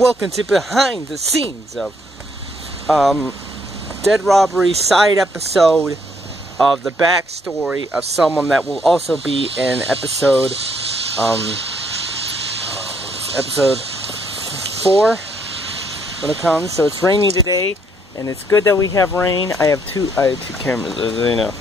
Welcome to behind the scenes of Dead Robbery side episode of the backstory of someone that will also be in episode 4 when it comes. So it's rainy today, and it's good that we have rain. I have two cameras, as you know.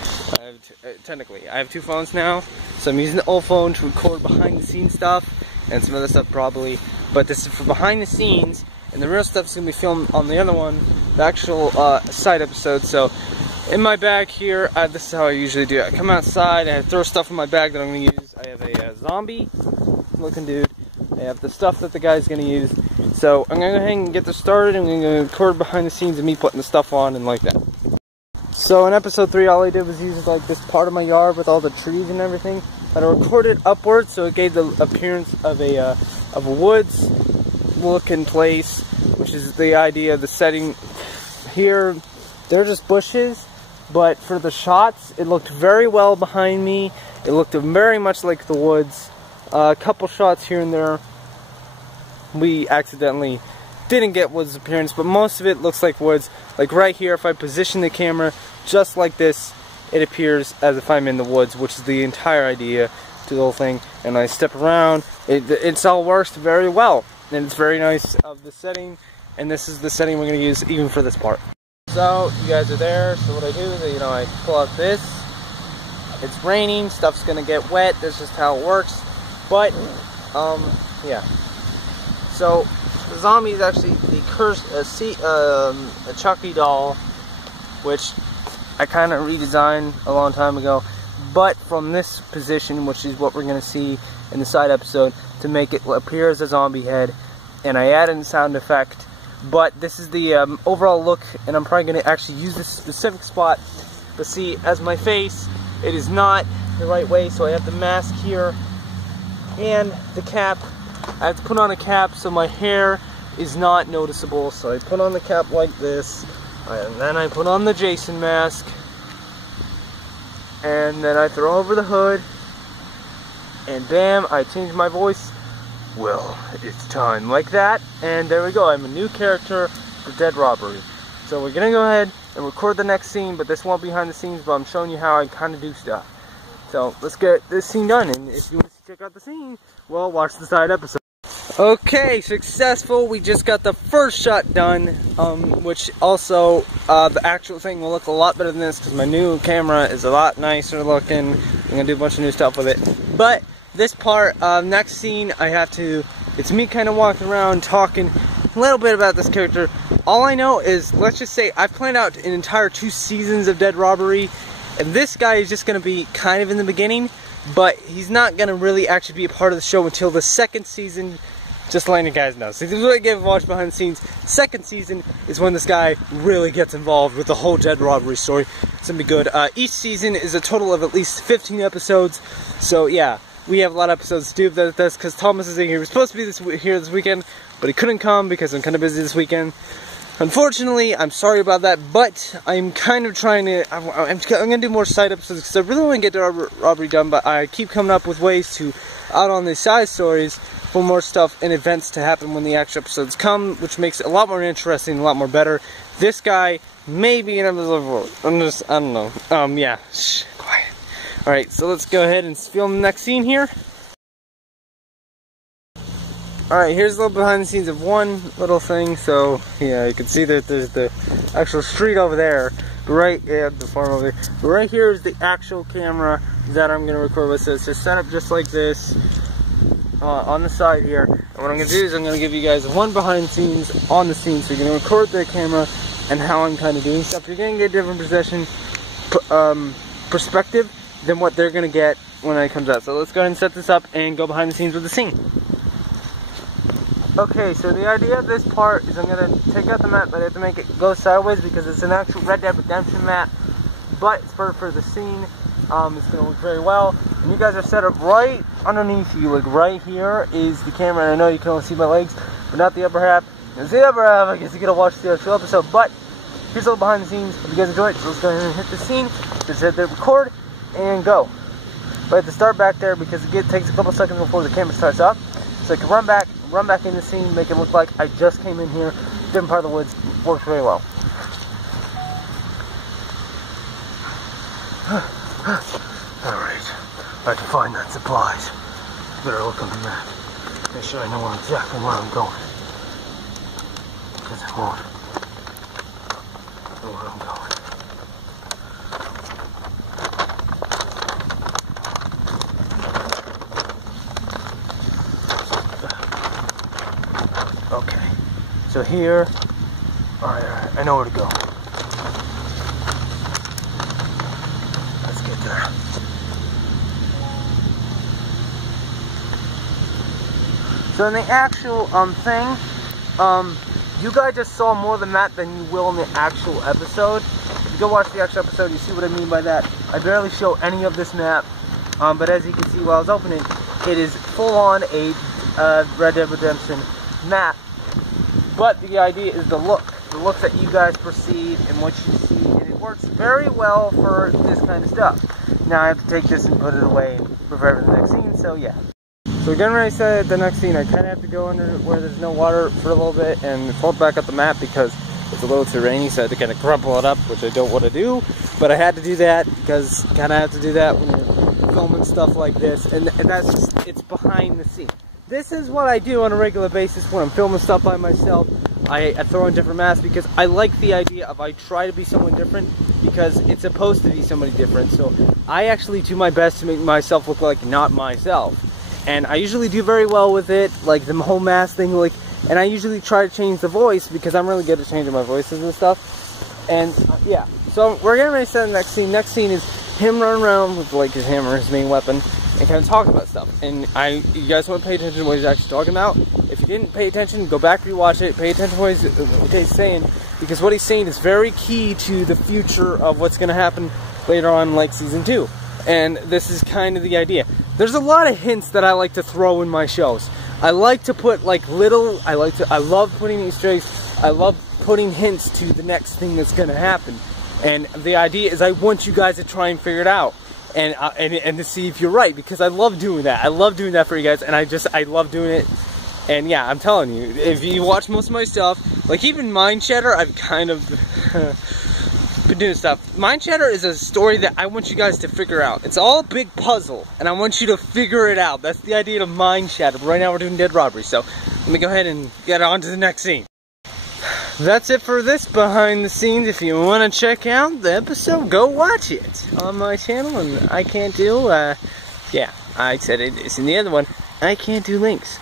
Technically, I have two phones now, so I'm using the old phone to record behind the scenes stuff and some other stuff probably. But this is for behind the scenes, and the real stuff is going to be filmed on the other one, the actual side episode. So in my bag here, this is how I usually do it. I come outside, I throw stuff in my bag that I'm going to use. I have a zombie looking dude. I have the stuff that the guy's going to use. So I'm going to go ahead and get this started, and I'm going to record behind the scenes of me putting the stuff on and like that. So in episode 3, all I did was use like this part of my yard with all the trees and everything. But I recorded upwards, so it gave the appearance of a woods looking place, which is the idea of the setting. Here, they're just bushes, but for the shots, it looked very well behind me. It looked very much like the woods. A couple shots here and there, we accidentally didn't get woods appearance, but most of it looks like woods. Like right here, if I position the camera just like this, it appears as if I'm in the woods, which is the entire idea to the whole thing. And I step around, it's all works very well, and it's very nice of the setting. And this is the setting we're going to use even for this part. So you guys are there. So what I do is, I pull out this. It's raining, stuff's going to get wet. That's just how it works. But yeah. So the zombie is actually the cursed a Chucky doll, which I kind of redesigned a long time ago, but from this position, which is what we're going to see in the side episode, to make it appear as a zombie head. And I added a sound effect, but this is the overall look, and I'm probably going to actually use this specific spot. But see, as my face, it is not the right way, so I have the mask here and the cap. I have to put on a cap so my hair is not noticeable, so I put on the cap like this, and then I put on the Jason mask, and then I throw over the hood, and bam, I change my voice. Well, it's time, like that, and there we go. I'm a new character for Dead Robbery. So we're gonna go ahead and record the next scene, but this won't be behind the scenes, but I'm showing you how I kind of do stuff. So let's get this scene done, and if you want to check out the scene, well, watch the side episode. Okay, successful. We just got the first shot done, which also the actual thing will look a lot better than this because my new camera is a lot nicer looking. I'm gonna do a bunch of new stuff with it. But this part, next scene, it's me kind of walking around talking a little bit about this character. All I know is, let's just say, I've planned out an entire 2 seasons of Dead Robbery, and this guy is just gonna be kind of in the beginning, but he's not gonna really actually be a part of the show until the 2nd season. Just letting you guys know. So this is what I gave a watch behind the scenes. 2nd season is when this guy really gets involved with the whole Dead Robbery story. It's gonna be good. Each season is a total of at least 15 episodes. So yeah, we have a lot of episodes to do with this because Thomas is here. He was supposed to be here this weekend, but he couldn't come because I'm kind of busy this weekend. Unfortunately, I'm sorry about that, but I'm kind of trying to, I'm going to do more side episodes because I really want to get Dead Robbery done, but I keep coming up with ways to add on these side stories for more stuff and events to happen when the actual episodes come, which makes it a lot more interesting, a lot more better. This guy may be in another world. I don't know. Yeah. Shh, quiet. Alright, so let's go ahead and film the next scene here. Alright, here's a little behind the scenes of one little thing. So, yeah, you can see that there's the actual street over there. Right, yeah, the farm over there. But right here is the actual camera that I'm going to record with. So it's just set up just like this. On the side here, and what I'm going to do is I'm going to give you guys one behind the scenes on the scene, so you're going to record the camera and how I'm kind of doing stuff. You're going to get a different perspective than what they're going to get when it comes out. So let's go ahead and set this up and go behind the scenes with the scene. Okay, so the idea of this part is I'm going to take out the map, but I have to make it go sideways because it's an actual Red Dead Redemption map, but it's for the scene. It's going to look very well, and you guys are set up right underneath you, like right here is the camera, and I know you can only see my legs, but not the upper half. There's the upper half, I guess you're going to watch the actual episode, but here's a little behind the scenes. If you guys enjoy it, so let's go ahead and hit the scene, just hit the record, and go. But I have to start back there because it takes a couple seconds before the camera starts up, so I can run back and run back in the scene, make it look like I just came in here, different part of the woods, works very well. Alright, I have to find that supplies. Better look on the map. Make sure I know exactly where I'm going. Because I won't know where I'm going. Okay, so here, alright, I know where to go. Let's get there. So in the actual thing, you guys just saw more of the map than you will in the actual episode. If you go watch the actual episode, you see what I mean by that. I barely show any of this map, but as you can see while I was opening, it is full on a Red Dead Redemption map. But the idea is the look that you guys perceive and what you see, and it works very well for this kind of stuff. Now I have to take this and put it away and prepare for the next scene, so yeah. So again, when I said the next scene, I kind of have to go under where there's no water for a little bit and fold back up the map because it's a little too rainy, so I had to kind of crumple it up, which I don't want to do. But I had to do that because you kind of have to do that when you're filming stuff like this, and that's just, it's behind the scene. This is what I do on a regular basis when I'm filming stuff by myself. I throw in different masks because I like the idea of I try to be someone different because it's supposed to be somebody different. So I actually do my best to make myself look like not myself. And I usually do very well with it, like the whole mask thing, like, and I usually try to change the voice because I'm really good at changing my voices and stuff. And yeah, so we're getting ready to set the next scene. Next scene is him running around with like his hammer, his main weapon, and kind of talking about stuff. And you guys want to pay attention to what he's actually talking about. If you didn't pay attention, go back, rewatch it, pay attention to what he's saying, because what he's saying is very key to the future of what's going to happen later on, like season 2. And this is kind of the idea. There's a lot of hints that I like to throw in my shows. I like to put like little, I love putting Easter eggs, I love putting hints to the next thing that's going to happen. And the idea is I want you guys to try and figure it out. And to see if you're right, because I love doing that. I love doing that for you guys, and I love doing it. And yeah, I'm telling you, if you watch most of my stuff, like even Mind Shatter, I've kind of been doing stuff. Mind Shatter is a story that I want you guys to figure out. It's all a big puzzle, and I want you to figure it out. That's the idea of Mind Shatter. But right now we're doing Dead Robbery, so let me go ahead and get on to the next scene. That's it for this behind the scenes. If you want to check out the episode, go watch it on my channel. And I can't do, yeah, I said it, it's in the other one. I can't do links.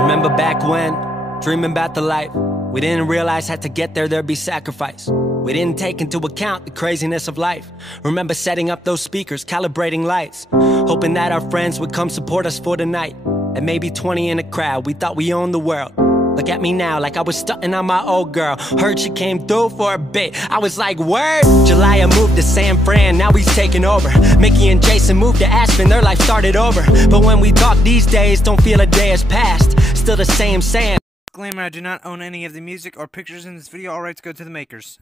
Remember back when, dreaming about the life, we didn't realize had to get there, there'd be sacrifice. We didn't take into account the craziness of life. Remember setting up those speakers, calibrating lights, hoping that our friends would come support us for the night. And maybe 20 in a crowd, we thought we owned the world. Look at me now, like I was stunting on my old girl. Heard she came through for a bit, I was like, word. Jelaya moved to San Fran, now he's taking over. Mickey and Jason moved to Aspen, their life started over. But when we talk these days, don't feel a day has passed. Still the same sand. Disclaimer, I do not own any of the music or pictures in this video. All rights go to the makers.